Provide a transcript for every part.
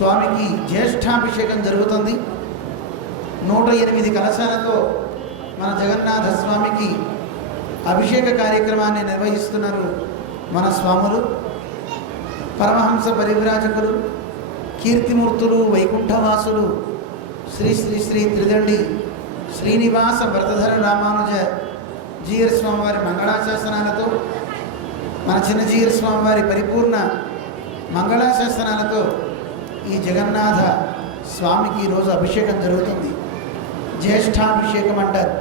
స్వామికి జ్యేష్ఠాభిషేకం జరుగుతుంది. 108 కలశాలతో మన జగన్నాథ స్వామికి అభిషేక కార్యక్రమాన్ని నిర్వహిస్తున్నారు మన స్వాములు. పరమహంస పరివ్రాజకులు, కీర్తిమూర్తులు, వైకుంఠవాసులు శ్రీ శ్రీ శ్రీ త్రిదండి శ్రీనివాస వ్రతధర రామానుజ జీయర్ స్వామివారి మంగళాశాసనాలతో, మన చిన్నజీయర్ స్వామివారి పరిపూర్ణ మంగళాశాసనాలతో ఈ జగన్నాథ స్వామికి ఈరోజు అభిషేకం జరుగుతుంది. జ్యేష్ఠాభిషేకం అంటారు.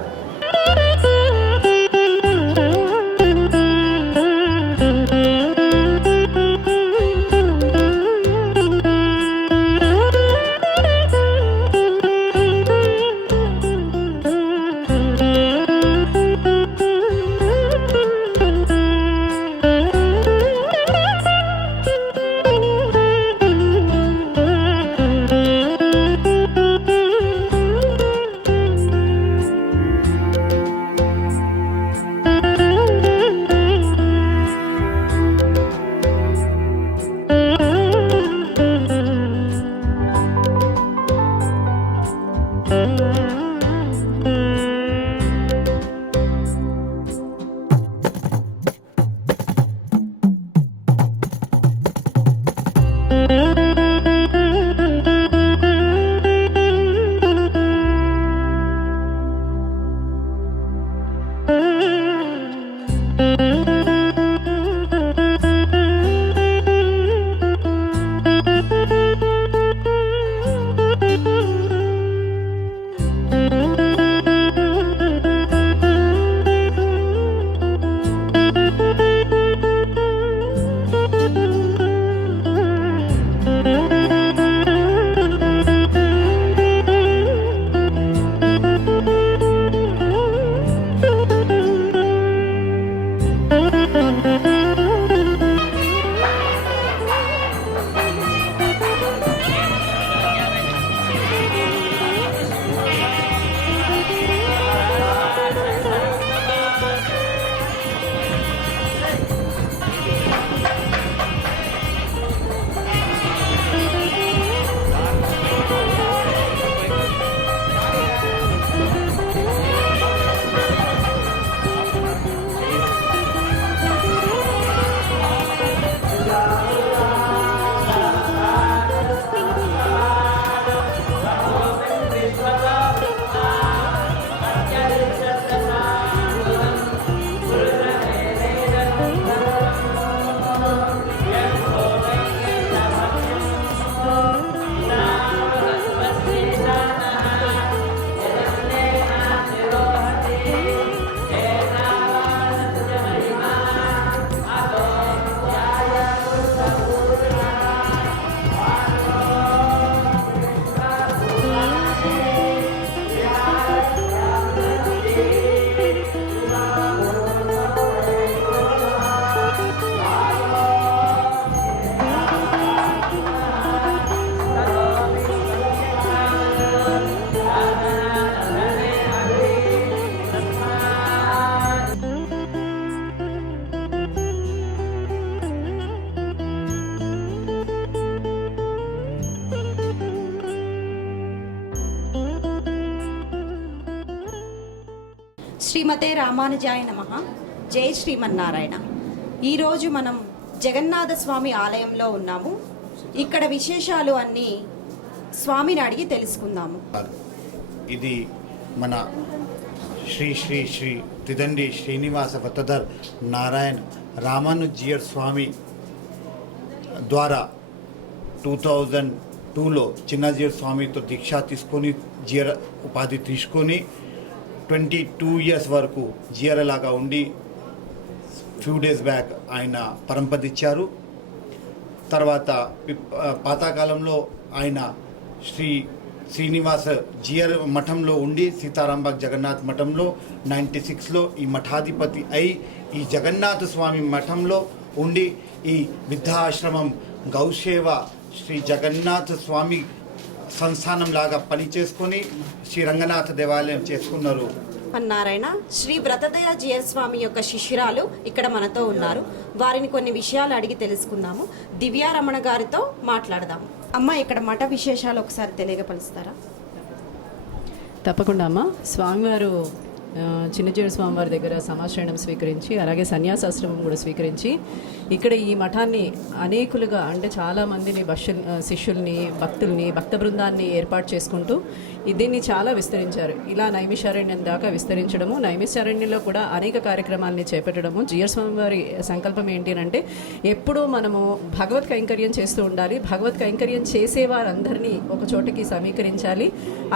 శ్రీమతే రామానుజాయ నమః. జై శ్రీమన్నారాయణ. ఈరోజు మనం జగన్నాథ స్వామి ఆలయంలో ఉన్నాము. ఇక్కడ విశేషాలు అన్నీ స్వామిని అడిగి తెలుసుకుందాము. ఇది మన శ్రీ శ్రీ శ్రీ త్రిదండి శ్రీనివాస వ్రతధర్ నారాయణ రామానుజీయర్ స్వామి ద్వారా 2002లో చిన్నజీయర్ స్వామితో దీక్ష తీసుకొని జీయర్ ఉపాధి తీసుకొని 22 years వరకు జీయర్ లాగా ఉండి ఫ్యూ డేస్ బ్యాక్ ఆయన పరంపదిచ్చారు. తర్వాత పాతకాలంలో ఆయన శ్రీనివాస జియర్ మఠంలో ఉండి సీతారాంబాగ్ జగన్నాథ్ మఠంలో 96లో ఈ మఠాధిపతి అయి ఈ జగన్నాథ స్వామి మఠంలో ఉండి ఈ వృద్ధాశ్రమం గౌసేవ శ్రీ జగన్నాథ స్వామి సంస్థానం లాగా పనిచేసుకొని శ్రీ రంగనాథ దేవాలయం చేసుకున్నారు. నారాయణ శ్రీ వ్రతదయ జియర్ స్వామి యొక్క శిష్యురాలు ఇక్కడ మనతో ఉన్నారు. వారిని కొన్ని విషయాలు అడిగి తెలుసుకుందాము. దివ్యారమణ గారితో మాట్లాడదాము. అమ్మ, ఇక్కడ మఠ విశేషాలు ఒకసారి తెలియపరుస్తారా? తప్పకుండా అమ్మ. స్వామివారు చిన్నజీవుడు స్వామివారి దగ్గర సమాశ్రయణం స్వీకరించి అలాగే సన్యాసాశ్రమం కూడా స్వీకరించి ఇక్కడ ఈ మఠాన్ని అనేకులుగా అంటే చాలామందిని శిష్యుల్ని భక్తుల్ని భక్త బృందాన్ని ఏర్పాటు చేసుకుంటూ దీన్ని చాలా విస్తరించారు. ఇలా నైమిషారణ్యం దాకా విస్తరించడము, నైమిషారణ్యంలో కూడా అనేక కార్యక్రమాలని చేపట్టడము. జియర్ స్వామివారి సంకల్పం ఏంటి అంటే ఎప్పుడూ మనము భగవత్ కైంకర్యం చేస్తూ ఉండాలి, భగవత్ కైంకర్యం చేసేవారందరినీ ఒక చోటకి సమీకరించాలి,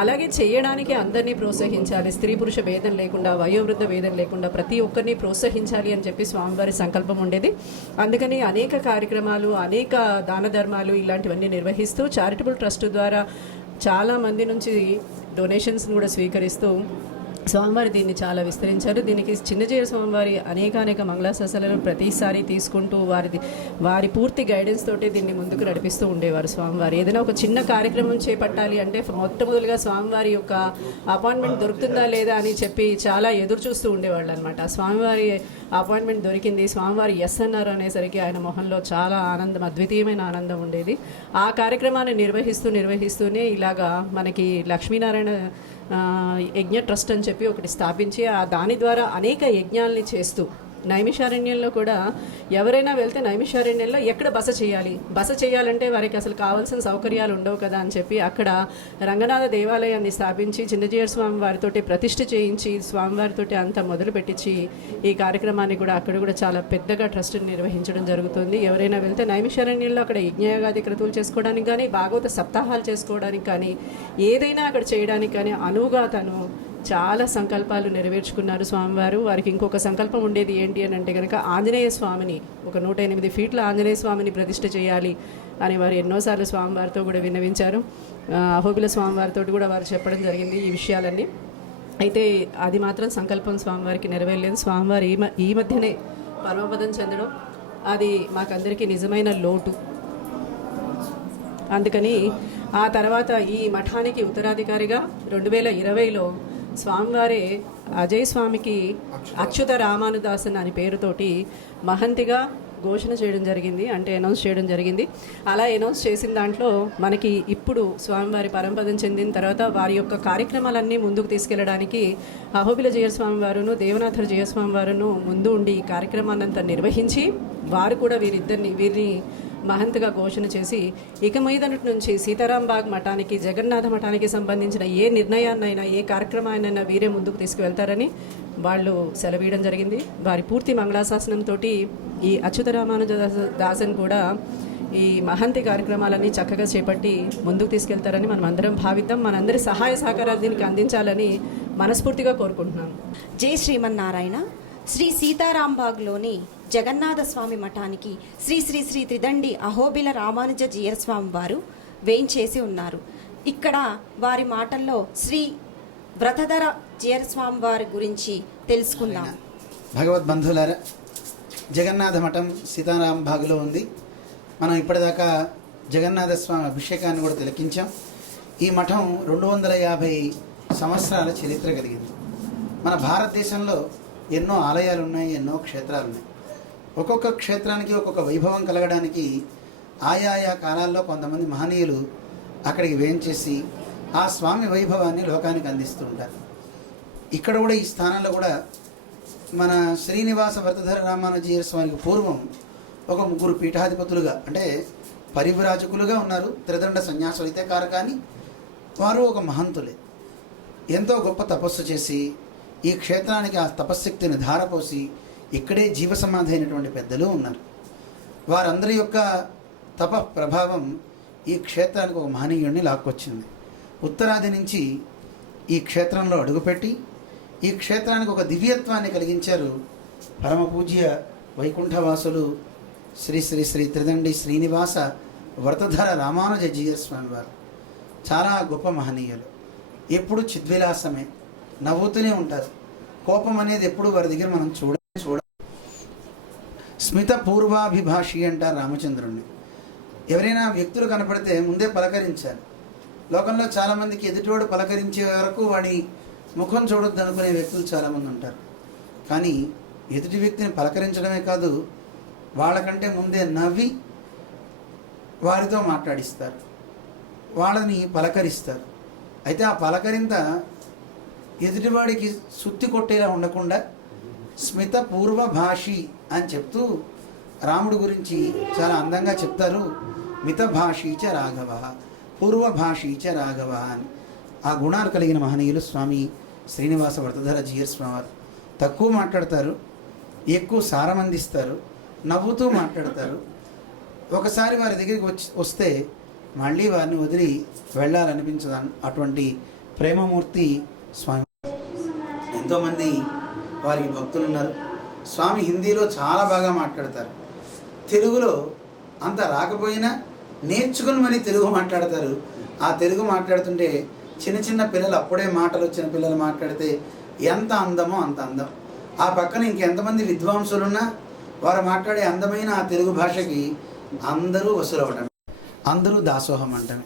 అలాగే చేయడానికి అందరినీ ప్రోత్సహించాలి. స్త్రీ పురుష భేదం లేకుండా, వయోవృద్ధ భేదం లేకుండా ప్రతి ఒక్కరిని ప్రోత్సహించాలి అని చెప్పి స్వామివారి సంకల్పం ఉండేది. అందుకని అనేక కార్యక్రమాలు, అనేక దాన ధర్మాలు ఇలాంటివన్నీ నిర్వహిస్తూ చారిటబుల్ ట్రస్ట్ ద్వారా చాలా మంది నుంచి డొనేషన్స్ కూడా స్వీకరిస్తూ స్వామివారి దీన్ని చాలా విస్తరించారు. దీనికి చిన్నజీయ స్వామివారి అనేక మంగళాశాసనాలను ప్రతిసారి తీసుకుంటూ వారి పూర్తి గైడెన్స్ తోటి దీన్ని ముందుకు నడిపిస్తూ ఉండేవారు. స్వామివారి ఏదైనా ఒక చిన్న కార్యక్రమం చేపట్టాలి అంటే మొట్టమొదటిగా స్వామివారి యొక్క అపాయింట్మెంట్ దొరుకుతుందా లేదా అని చెప్పి చాలా ఎదురు చూస్తూ ఉండేవాళ్ళు అనమాట. స్వామివారి అపాయింట్మెంట్ దొరికింది, స్వామివారి ఎస్ అన్నారు అనేసరికి ఆయన మొహంలో చాలా ఆనందం, అద్వితీయమైన ఆనందం ఉండేది. ఆ కార్యక్రమాన్ని నిర్వహిస్తూనే ఇలాగా మనకి లక్ష్మీనారాయణ యజ్ఞ ట్రస్ట్ అని చెప్పి ఒకటి స్థాపించి దాని ద్వారా అనేక యజ్ఞాలని చేస్తూ నైమిషారణ్యంలో కూడా ఎవరైనా వెళ్తే నైమిషారణ్యంలో ఎక్కడ బస చేయాలంటే వారికి అసలు కావాల్సిన సౌకర్యాలు ఉండవు కదా అని చెప్పి అక్కడ రంగనాథ దేవాలయాన్ని స్థాపించి చిన్నజీయర్ స్వామి వారితోటి ప్రతిష్ఠ చేయించి స్వామివారితోటి అంతా మొదలు పెట్టించి ఈ కార్యక్రమాన్ని కూడా అక్కడ కూడా చాలా పెద్దగా ట్రస్ట్ని నిర్వహించడం జరుగుతుంది. ఎవరైనా వెళ్తే నైమిషారణ్యంలో అక్కడ యజ్ఞయాగాది క్రతువులు చేసుకోవడానికి కానీ, భాగవత సప్తాహాలు చేసుకోవడానికి కానీ, ఏదైనా అక్కడ చేయడానికి కానీ అనువుగా తను చాలా సంకల్పాలు నెరవేర్చుకున్నారు స్వామివారు. వారికి ఇంకొక సంకల్పం ఉండేది ఏంటి అని అంటే కనుక ఆంజనేయ స్వామిని, ఒక 108 ఫీట్ల ఆంజనేయ స్వామిని ప్రతిష్ఠ చేయాలి అని వారు ఎన్నోసార్లు స్వామివారితో కూడా విన్నవించారు. అహోబిల స్వామివారితో కూడా వారు చెప్పడం జరిగింది ఈ విషయాలన్నీ. అయితే అది మాత్రం సంకల్పం స్వామివారికి నెరవేరలేదు. స్వామివారు ఈ మధ్యనే పరమపదం చెందడం అది మాకందరికీ నిజమైన లోటు. అందుకని ఆ తర్వాత ఈ మఠానికి ఉత్తరాధికారిగా 2020లో స్వామివారే అజయ్ స్వామికి అచ్యుత రామానుదాసన్ అని పేరుతోటి మహంతిగా ఘోషణ చేయడం జరిగింది, అంటే అనౌన్స్ చేయడం జరిగింది. అలా అనౌన్స్ చేసిన దాంట్లో మనకి ఇప్పుడు స్వామివారి పరంపదం చెందిన తర్వాత వారి యొక్క కార్యక్రమాలన్నీ ముందుకు తీసుకెళ్లడానికి అహోబిల జయస్వామి వారును దేవనాథ జయస్వామి వారును ముందు ఉండి ఈ కార్యక్రమాన్ని అంతా నిర్వహించి వారు కూడా వీరిని మహంతగా ఘోషణ చేసి ఇక మీదటి నుంచి సీతారాంబాగ్ మఠానికి, జగన్నాథ మఠానికి సంబంధించిన ఏ నిర్ణయాన్నైనా, ఏ కార్యక్రమాన్నైనా వీరే ముందుకు తీసుకువెళ్తారని వాళ్ళు సెలవీయడం జరిగింది. వారి పూర్తి మంగళాశాసనంతో ఈ అచ్యుత రామానుజదాసన్ కూడా ఈ మహంతి కార్యక్రమాలన్నీ చక్కగా చేపట్టి ముందుకు తీసుకెళ్తారని మనం అందరం భావిద్దాం. మనందరి సహాయ సహకారాలు దీనికి అందించాలని మనస్ఫూర్తిగా కోరుకుంటున్నాం. జై శ్రీమన్నారాయణ. శ్రీ సీతారాంబాగ్లోని జగన్నాథ స్వామి మఠానికి శ్రీ శ్రీ శ్రీ త్రిదండి అహోబిల రామానుజ జీయర్ స్వామి వారు వేయించేసి ఉన్నారు. ఇక్కడ వారి మాటల్లో శ్రీ వ్రతధర జీయర్ స్వామి వారి గురించి తెలుసుకుందాం. భగవద్బంధులారా, జగన్నాథ మఠం సీతారాంబాగ్లో ఉంది. మనం ఇప్పటిదాకా జగన్నాథ స్వామి అభిషేకాన్ని కూడా తిలకించాం. ఈ మఠం 250 సంవత్సరాల చరిత్ర కలిగింది. మన భారతదేశంలో ఎన్నో ఆలయాలు ఉన్నాయి, ఎన్నో క్షేత్రాలు ఉన్నాయి. ఒక్కొక్క క్షేత్రానికి ఒక్కొక్క వైభవం కలగడానికి ఆయా కాలాల్లో కొంతమంది మహనీయులు అక్కడికి వేయించేసి ఆ స్వామి వైభవాన్ని లోకానికి అందిస్తూ ఉంటారు. ఇక్కడ కూడా ఈ స్థానంలో కూడా మన శ్రీనివాస వ్రతధర రామానుజీయ స్వామికి పూర్వం ఒక 3 పీఠాధిపతులుగా, అంటే పరివ్రాజకులుగా ఉన్నారు. త్రిదండ సన్యాసులు అయితే కారు, కానీ వారు ఒక మహంతులే. ఎంతో గొప్ప తపస్సు చేసి ఈ క్షేత్రానికి ఆ తపశ్శక్తిని ధారపోసి ఇక్కడే జీవసమాధి అయినటువంటి పెద్దలు ఉన్నారు. వారందరి యొక్క తప ప్రభావం ఈ క్షేత్రానికి ఒక మహనీయుడిని లాక్కొచ్చింది. ఉత్తరాది నుంచి ఈ క్షేత్రంలో అడుగుపెట్టి ఈ క్షేత్రానికి ఒక దివ్యత్వాన్ని కలిగించారు పరమ పూజ్య వైకుంఠవాసులు శ్రీ శ్రీ శ్రీ త్రిదండి శ్రీనివాస వ్రతధర రామానుజ జీయర్ స్వామి వారు చాలా గొప్ప మహనీయులు. ఎప్పుడు చిద్విలాసమే, నవ్వుతూనే ఉంటారు. కోపం అనేది ఎప్పుడు వారి దగ్గర మనం చూడ స్మిత పూర్వాభిభాషి అంటారు రామచంద్రుణ్ణి. ఎవరైనా వ్యక్తులు కనపడితే ముందే పలకరించాలి. లోకంలో చాలామందికి ఎదుటివాడు పలకరించే వరకు వాడి ముఖం చూడొద్దు అనుకునే వ్యక్తులు చాలామంది ఉంటారు. కానీ ఎదుటి వ్యక్తిని పలకరించడమే కాదు, వాళ్ళకంటే ముందే నవ్వి వారితో మాట్లాడిస్తారు, వాళ్ళని పలకరిస్తారు. అయితే ఆ పలకరింత ఎదుటివాడికి సుత్తి కొట్టేలా ఉండకుండా స్మిత పూర్వభాషి అని చెప్తూ రాముడి గురించి చాలా అందంగా చెప్తారు. మితభాషీచ రాఘవ, పూర్వభాషీచ రాఘవ అని. ఆ గుణాలు కలిగిన మహనీయులు స్వామి శ్రీనివాస వ్రతధర జీయర్ స్వామి. తక్కువ మాట్లాడతారు, ఎక్కువ సారం అందిస్తారు, నవ్వుతూ మాట్లాడతారు. ఒకసారి వారి దగ్గరికి వస్తే మళ్ళీ వారిని వదిలి వెళ్ళాలనిపించదు. అటువంటి ప్రేమమూర్తి స్వామి. ఎంతోమంది వారికి భక్తులు ఉన్నారు. స్వామి హిందీలో చాలా బాగా మాట్లాడతారు. తెలుగులో అంత రాకపోయినా నేర్చుకుని మరి తెలుగు మాట్లాడతారు. ఆ తెలుగు మాట్లాడుతుంటే చిన్న చిన్న పిల్లలు, అప్పుడే మాటలు వచ్చిన పిల్లలు మాట్లాడితే ఎంత అందమో అంత అందం. ఆ పక్కన ఇంకెంతమంది విద్వాంసులున్నా వారు మాట్లాడే అందమైన ఆ తెలుగు భాషకి అందరూ వసూలవటం, అందరూ దాసోహం అంటమే.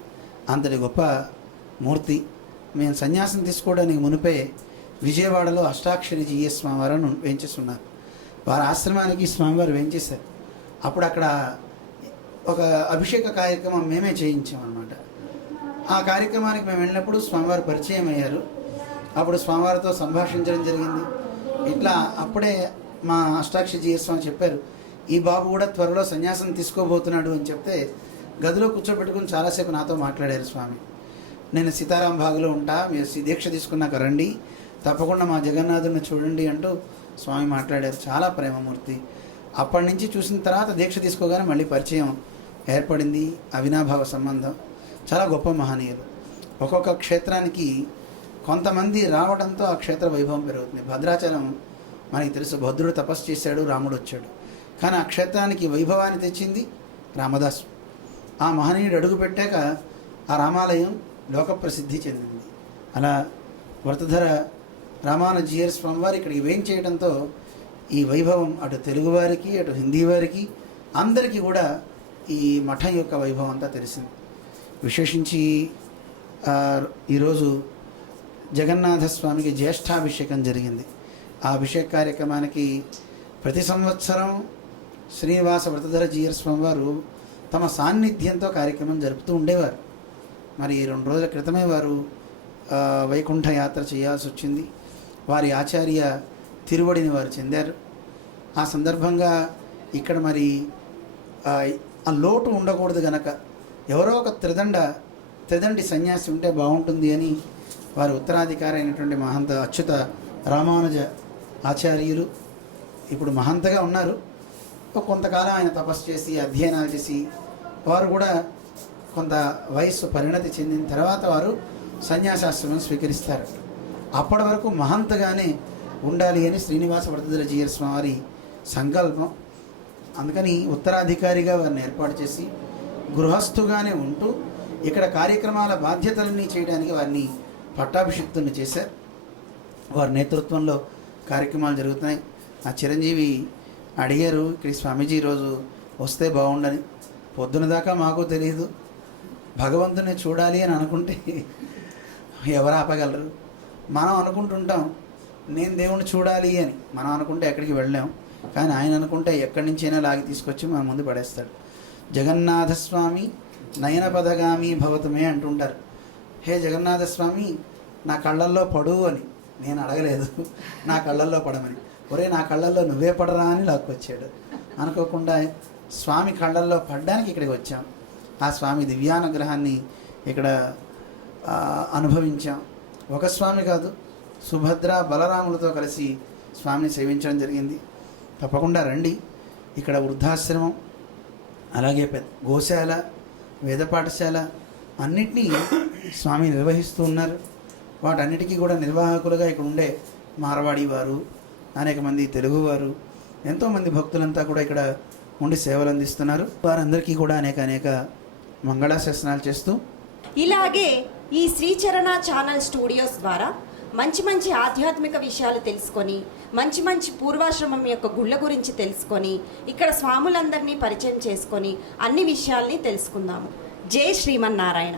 అంతటి గొప్ప మూర్తి. మేము సన్యాసం తీసుకోవడానికి మునిపే విజయవాడలో అష్టాక్షరి జీయర్ స్వామివారు వేయించేస్తున్నారు. వారి ఆశ్రమానికి స్వామివారు వేయించేశారు. అప్పుడు అక్కడ ఒక అభిషేక కార్యక్రమం మేమే చేయించామన్నమాట. ఆ కార్యక్రమానికి మేము వెళ్ళినప్పుడు స్వామివారు పరిచయం అయ్యారు. అప్పుడు స్వామివారితో సంభాషించడం జరిగింది. ఇట్లా అప్పుడే మా అష్టాక్షరి జీయర్ స్వామి చెప్పారు, ఈ బాబు కూడా త్వరలో సన్యాసం తీసుకోబోతున్నాడు అని చెప్తే గదిలో కూర్చోబెట్టుకుని చాలాసేపు నాతో మాట్లాడారు స్వామి. నేను సీతారాం బాగులో ఉంటా, మీరు దీక్ష తీసుకున్నాక రండి, తప్పకుండా మా జగన్నాథుని చూడండి అంటూ స్వామి మాట్లాడారు. చాలా ప్రేమమూర్తి. అప్పటి నుంచి చూసిన తర్వాత దీక్ష తీసుకోగానే మళ్ళీ పరిచయం ఏర్పడింది, అవినాభావ సంబంధం. చాలా గొప్ప మహనీయులు. ఒక్కొక్క క్షేత్రానికి కొంతమంది రావడంతో ఆ క్షేత్ర వైభవం పెరుగుతుంది. భద్రాచలం మనకి తెలుసు, భద్రుడు తపస్సు చేశాడు, రాముడు వచ్చాడు. కానీ ఆ క్షేత్రానికి వైభవాన్ని తెచ్చింది రామదాసు. ఆ మహనీయుడు అడుగు పెట్టాక ఆ రామాలయం లోక ప్రసిద్ధి చెందింది. అలా వ్రతధర రామానుజ జీయర్ స్వామివారు ఇక్కడికి వేయించేయడంతో ఈ వైభవం అటు తెలుగువారికి అటు హిందీ వారికి అందరికీ కూడా ఈ మఠం యొక్క వైభవం అంతా తెలిసింది. విశేషించి ఈరోజు జగన్నాథ స్వామికి జ్యేష్ఠాభిషేకం జరిగింది. ఆ అభిషేక కార్యక్రమానికి ప్రతి సంవత్సరం శ్రీనివాస వ్రతధర జీయర్ స్వామివారు తమ సాన్నిధ్యంతో కార్యక్రమం జరుపుతూ ఉండేవారు. మరి 2 రోజుల క్రితమే వారు వైకుంఠ యాత్ర చేయాల్సి వచ్చింది. వారి ఆచార్య తిరువడిని వారు చెందారు. ఆ సందర్భంగా ఇక్కడ మరి ఆ లోటు ఉండకూడదు గనక ఎవరో ఒక త్రిదండి సన్యాసి ఉంటే బాగుంటుంది అని వారి ఉత్తరాధికారి అయినటువంటి మహంత అచ్యుత రామానుజ ఆచార్యులు ఇప్పుడు మహంతగా ఉన్నారు. కొంతకాలం ఆయన తపస్సు చేసి అధ్యయనాలు చేసి వారు కూడా కొంత వయస్సు పరిణతి చెందిన తర్వాత వారు సన్యాసాశ్రమం స్వీకరిస్తారు. అప్పటి వరకు మహంతగానే ఉండాలి అని శ్రీనివాస వ్రతధర జీయర్ స్వామి వారి సంకల్పం. అందుకని ఉత్తరాధికారిగా వారిని ఏర్పాటు చేసి గృహస్థుగానే ఉంటూ ఇక్కడ కార్యక్రమాల బాధ్యతలన్నీ చేయడానికి వారిని పట్టాభిషిక్తుల్ని చేశారు. వారి నేతృత్వంలో కార్యక్రమాలు జరుగుతున్నాయి. ఆ చిరంజీవి అడిగారు, ఇక్కడ స్వామీజీ ఈరోజు వస్తే బాగుండని. పొద్దున దాకా మాకు తెలియదు. భగవంతుని చూడాలి అని అనుకుంటే ఎవరు ఆపగలరు? మనం అనుకుంటుంటాం నేను దేవుణ్ణి చూడాలి అని, మనం అనుకుంటే ఎక్కడికి వెళ్ళాం. కానీ ఆయన అనుకుంటే ఎక్కడి నుంచైనా లాగి తీసుకొచ్చి మన ముందు పడేస్తాడు. జగన్నాథస్వామి నయనపదగామి భవతమే అంటుంటారు. హే జగన్నాథస్వామి నా కళ్ళల్లో పడు అని నేను అడగలేదు, నా కళ్ళల్లో పడమని. ఒరే నా కళ్ళల్లో నువ్వే పడరా అని లాక్కొచ్చాడు. అనుకోకుండా స్వామి కళ్ళల్లో పడ్డానికి ఇక్కడికి వచ్చాం. ఆ స్వామి దివ్యానుగ్రహాన్ని ఇక్కడ అనుభవించాం. ఒక స్వామి కాదు, సుభద్ర బలరాములతో కలిసి స్వామిని సేవించడం జరిగింది. తప్పకుండా రండి. ఇక్కడ వృద్ధాశ్రమం, అలాగే గోశాల, వేద పాఠశాల అన్నిటినీ స్వామి నిర్వహిస్తూ ఉన్నారు. వాటన్నిటికీ కూడా నిర్వాహకులుగా ఇక్కడ ఉండే మార్వాడి వారు, అనేక మంది తెలుగువారు, ఎంతోమంది భక్తులంతా కూడా ఇక్కడ ఉండి సేవలు అందిస్తున్నారు. వారందరికీ కూడా అనేక మంగళాశాసనాలు చేస్తూ ఇలాగే ఈ శ్రీచరణ ఛానల్ స్టూడియోస్ ద్వారా మంచి మంచి ఆధ్యాత్మిక విషయాలు తెలుసుకొని మంచి పూర్వాశ్రమం యొక్క గుళ్ళ గురించి తెలుసుకొని ఇక్కడ స్వాములందరినీ పరిచయం చేసుకొని అన్ని విషయాల్ని తెలుసుకుందాము. జై శ్రీమన్నారాయణ.